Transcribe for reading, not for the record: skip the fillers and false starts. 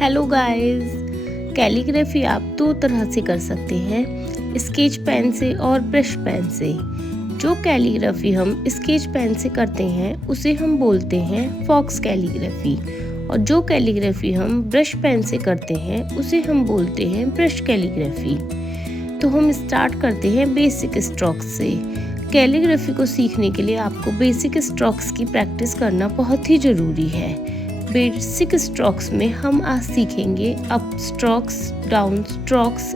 Hello guys. Calligraphy आप दो तरह से कर सकते हैं, स्केच पेन से और ब्रश पेन से। जो कैलीग्राफी हम स्केच पेन से करते हैं उसे हम बोलते हैं फॉक्स कैलीग्राफी, और जो कैलीग्राफी हम ब्रश पेन से करते हैं उसे हम बोलते हैं ब्रश कैलीग्राफी। तो हम स्टार्ट करते हैं बेसिक स्ट्रोक्स से। कैलीग्राफी को सीखने के लिए आपको बेसिक स्ट्रोक्स की प्रैक्टिस करना बहुत ही ज़रूरी है। बेसिक स्ट्रोक्स में हम आज सीखेंगे अप स्ट्रोक्स, डाउन स्ट्रोक्स,